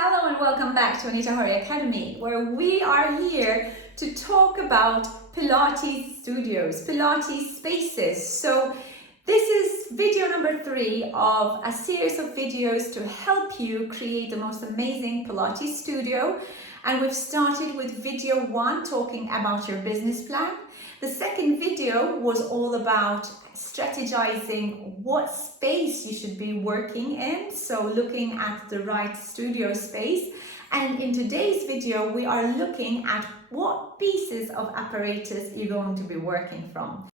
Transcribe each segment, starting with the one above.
Hello and welcome back to Anita Horry Academy, where we are here to talk about Pilates studios, Pilates spaces. So this is video number 3 of a series of videos to help you create the most amazing Pilates studio. And we've started with video 1 talking about your business plan. The second video was all about strategizing what space you should be working in, so looking at the right studio space. And in today's video, we are looking at what pieces of apparatus you're going to be working from.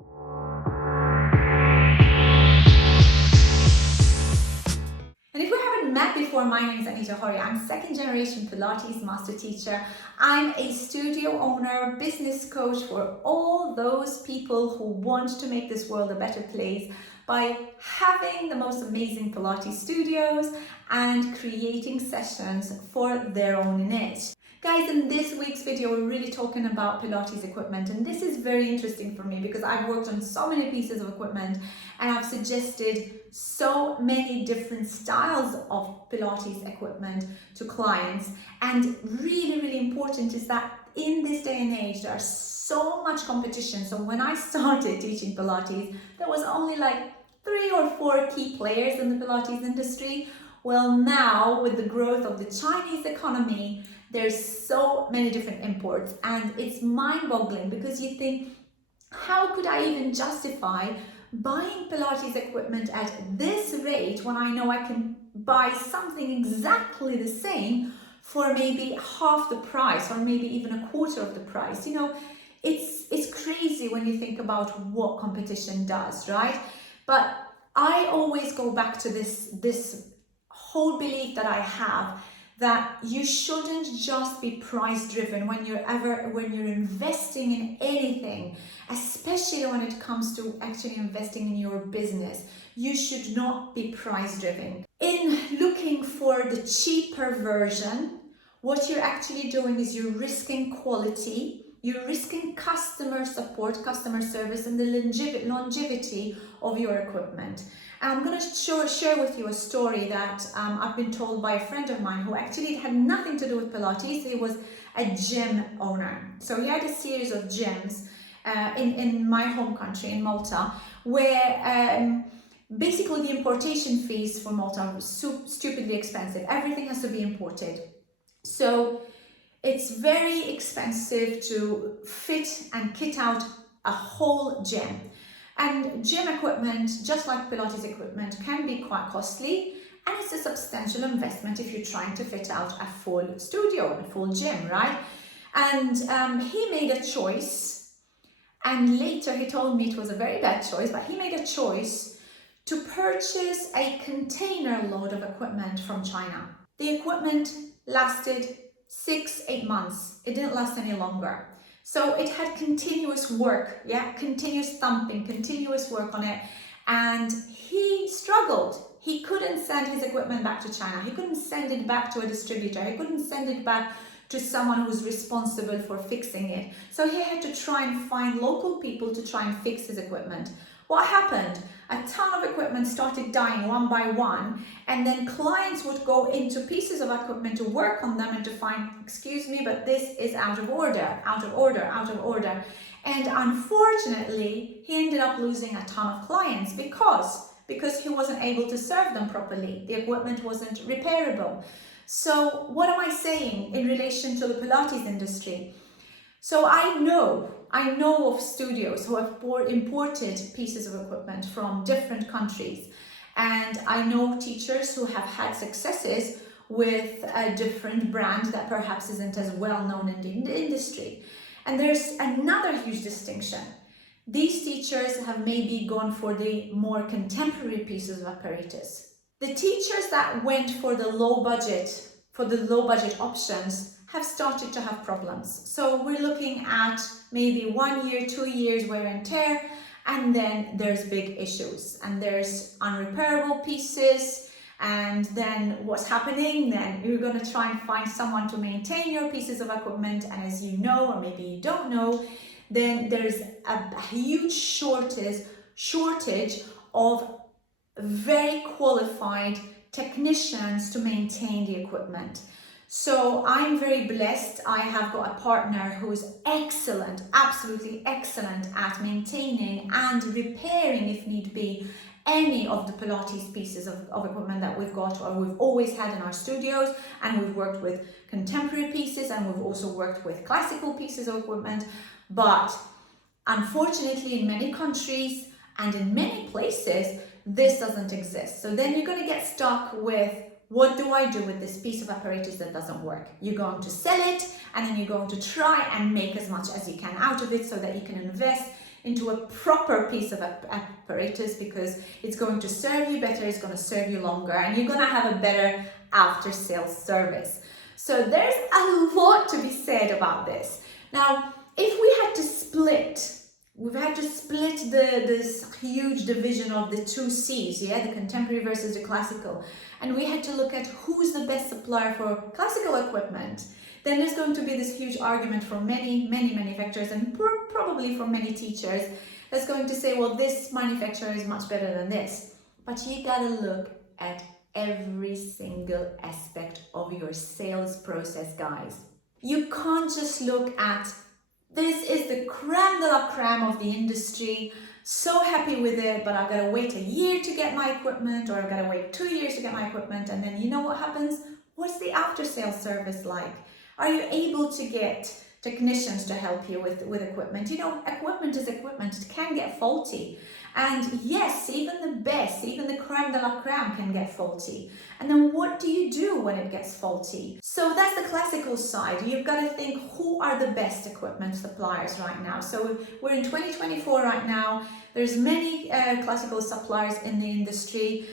And if we haven't met before, my name is Anita Horry. I'm second generation Pilates master teacher. I'm a studio owner, business coach for all those people who want to make this world a better place by having the most amazing Pilates studios and creating sessions for their own niche. Guys, in this week's video, we're really talking about Pilates equipment, and this is very interesting for me because I've worked on so many pieces of equipment and I've suggested so many different styles of Pilates equipment to clients. And really important is that in this day and age, there's so much competition. So when I started teaching Pilates, there was only like 3 or 4 key players in the Pilates industry. Well, now with the growth of the Chinese economy, there's so many different imports, and it's mind-boggling because you think, how could I even justify buying Pilates equipment at this rate when I know I can buy something exactly the same for maybe half the price or maybe even a quarter of the price? You know, it's crazy when you think about what competition does, right? But I always go back to this whole belief that I have that you shouldn't just be price driven when you're investing in anything, especially when it comes to actually investing in your business. You should not be price driven. In looking for the cheaper version, what you're actually doing is you're risking quality, you're risking customer support, customer service, and the longevity of your equipment. And I'm going to share with you a story that I've been told by a friend of mine who actually had nothing to do with Pilates. He was a gym owner. So he had a series of gyms in my home country, in Malta, where basically the importation fees for Malta are stupidly expensive. Everything has to be imported. So it's very expensive to fit and kit out a whole gym. And gym equipment, just like Pilates equipment, can be quite costly, and it's a substantial investment if you're trying to fit out a full studio, a full gym, right? And he made a choice, and later he told me it was a very bad choice, but he made a choice to purchase a container load of equipment from China. The equipment lasted 6-8 months. It didn't last any longer. So it had continuous work, continuous thumping, continuous work on it. And he struggled. He couldn't send his equipment back to China. He couldn't send it back to a distributor. He couldn't send it back to someone who's responsible for fixing it. So he had to try and find local people to try and fix his equipment. What happened? A ton of equipment started dying one by one, and then clients would go into pieces of equipment to work on them and to find, excuse me, but this is out of order. And unfortunately, he ended up losing a ton of clients because he wasn't able to serve them properly. The equipment wasn't repairable. So what am I saying in relation to the Pilates industry? So I know of studios who have imported pieces of equipment from different countries, and I know teachers who have had successes with a different brand that perhaps isn't as well known in the industry. And there's another huge distinction. These teachers have maybe gone for the more contemporary pieces of apparatus. The teachers that went for the low budget options have started to have problems. So we're looking at maybe 1 year, 2 years wear and tear, and then there's big issues, and there's unrepairable pieces, and then what's happening? Then you're going to try and find someone to maintain your pieces of equipment, and as you know, or maybe you don't know, then there's a huge shortage of very qualified technicians to maintain the equipment. So I'm very blessed. I have got a partner who's excellent, absolutely excellent at maintaining and repairing, if need be, any of the Pilates pieces of equipment that we've got or we've always had in our studios. And we've worked with contemporary pieces and we've also worked with classical pieces of equipment. But unfortunately, in many countries and in many places, this doesn't exist. So then you're going to get stuck with, what do I do with this piece of apparatus that doesn't work? You're going to sell it, and then you're going to try and make as much as you can out of it so that you can invest into a proper piece of apparatus, because it's going to serve you better, it's going to serve you longer, and you're going to have a better after sales service. So there's a lot to be said about this. Now, if we had to split, we've had to split this huge division of the two C's, yeah, the contemporary versus the classical, and we had to look at who's the best supplier for classical equipment, then there's going to be this huge argument from many manufacturers and probably from many teachers that's going to say, well, this manufacturer is much better than this. But you gotta look at every single aspect of your sales process, guys. You can't just look at, this is the creme de la creme of the industry, so happy with it, but I've got to wait a year to get my equipment, or I've got to wait 2 years to get my equipment, and then you know what happens? What's the after sales service like? Are you able to get technicians to help you with equipment? You know, equipment is equipment, it can get faulty. And yes, even the best, even the creme de la creme can get faulty. And then what do you do when it gets faulty? So that's the classical side. You've got to think, who are the best equipment suppliers right now? So we're in 2024 right now. There's many classical suppliers in the industry.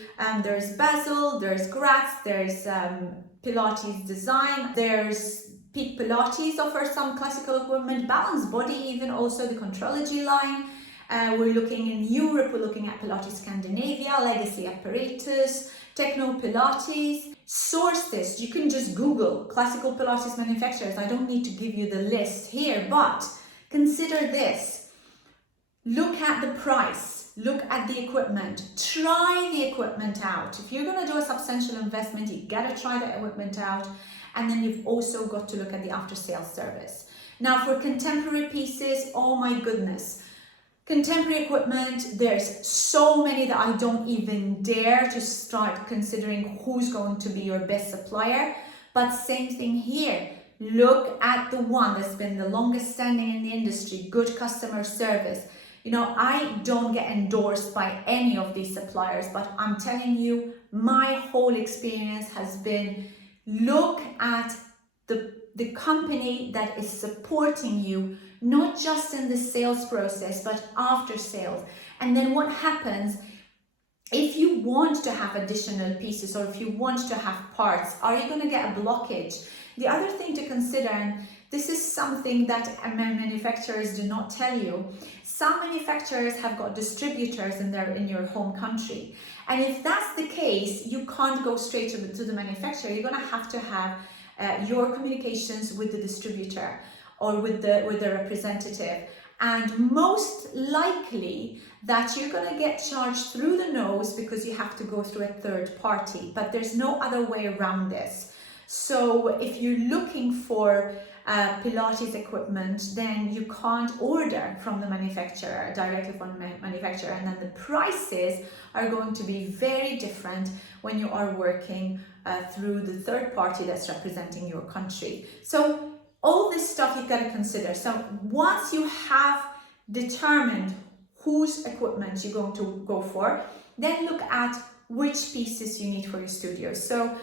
There's Basel, there's Graz, there's Pilates Design, there's Peak Pilates offers some classical equipment, Balance Body even, also the Contrology line. We're looking in Europe, we're looking at Pilates Scandinavia, Legacy Apparatus, Techno Pilates. Source this, you can just Google classical Pilates manufacturers. I don't need to give you the list here, but consider this. Look at the price, look at the equipment, try the equipment out. If you're going to do a substantial investment, you got to try the equipment out. And then you've also got to look at the after sales service. Now for contemporary pieces, oh my goodness. Contemporary equipment, there's so many that I don't even dare to start considering who's going to be your best supplier. But same thing here. Look at the one that's been the longest standing in the industry, good customer service. You know, I don't get endorsed by any of these suppliers, but I'm telling you, my whole experience has been, look at the company that is supporting you, not just in the sales process, but after sales. And then what happens if you want to have additional pieces, or if you want to have parts? Are you going to get a blockage? The other thing to consider, and this is something that manufacturers do not tell you, some manufacturers have got distributors in your home country. And if that's the case, you can't go straight to the manufacturer. You're going to have your communications with the distributor or with the representative. And most likely that you're going to get charged through the nose because you have to go through a third party. But there's no other way around this. So if you're looking for Pilates equipment, then you can't order from the manufacturer, directly from the manufacturer, and then the prices are going to be very different when you are working through the third party that's representing your country. So all this stuff you've got to consider. So once you have determined whose equipment you're going to go for, then look at which pieces you need for your studio. So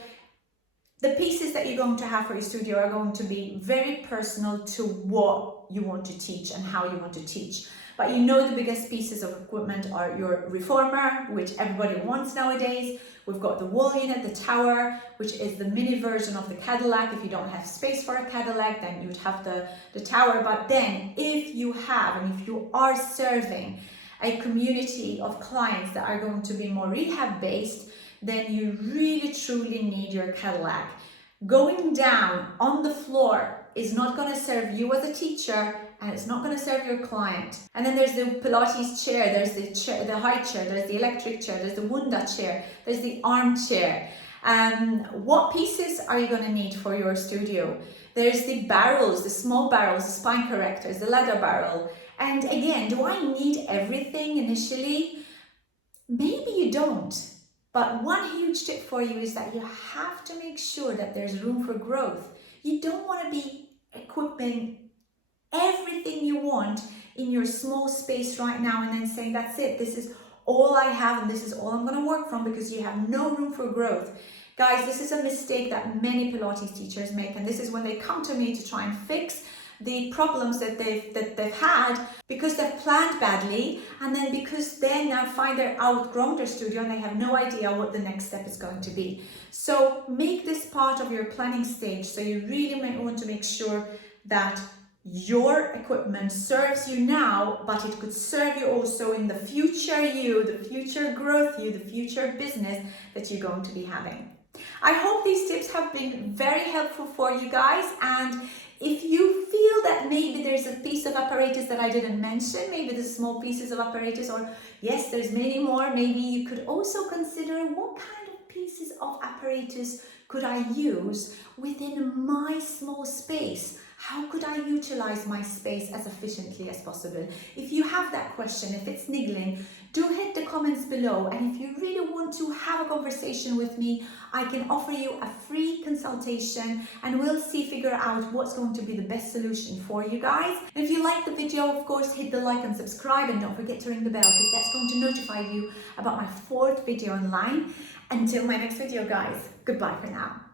the pieces that you're going to have for your studio are going to be very personal to what you want to teach and how you want to teach. But you know, the biggest pieces of equipment are your reformer, which everybody wants nowadays. We've got the wall unit, the tower, which is the mini version of the Cadillac. If you don't have space for a Cadillac, then you would have the tower. But then if you have, and if you are serving a community of clients that are going to be more rehab based, then you really truly need your Cadillac. Going down on the floor is not going to serve you as a teacher, and it's not going to serve your client. And then there's the Pilates chair, there's the high chair, there's the electric chair, there's the Wunda chair, there's the armchair. What pieces are you going to need for your studio? There's the barrels, the small barrels, the spine correctors, the ladder barrel. And again, do I need everything initially? Maybe you don't. But one huge tip for you is that you have to make sure that there's room for growth. You don't want to be equipping everything you want in your small space right now and then saying, that's it, this is all I have and this is all I'm going to work from, because you have no room for growth. Guys, this is a mistake that many Pilates teachers make, and this is when they come to me to try and fix the problems that they've had because they've planned badly, and then because they now find they're outgrown their studio and they have no idea what the next step is going to be. So make this part of your planning stage. So you really might want to make sure that your equipment serves you now, but it could serve you also in the future you, the future growth you, the future business that you're going to be having. I hope these tips have been very helpful for you guys, and if you feel that maybe there's a piece of apparatus that I didn't mention, maybe the small pieces of apparatus, or yes, there's many more, maybe you could also consider what kind of pieces of apparatus could I use within my small space? How could I utilize my space as efficiently as possible? If you have that question, if it's niggling, do hit the comments below. And if you really want to have a conversation with me, I can offer you a free consultation and we'll figure out what's going to be the best solution for you guys. And if you like the video, of course, hit the like and subscribe, and don't forget to ring the bell because that's going to notify you about my 4th video online. Until my next video, guys, goodbye for now.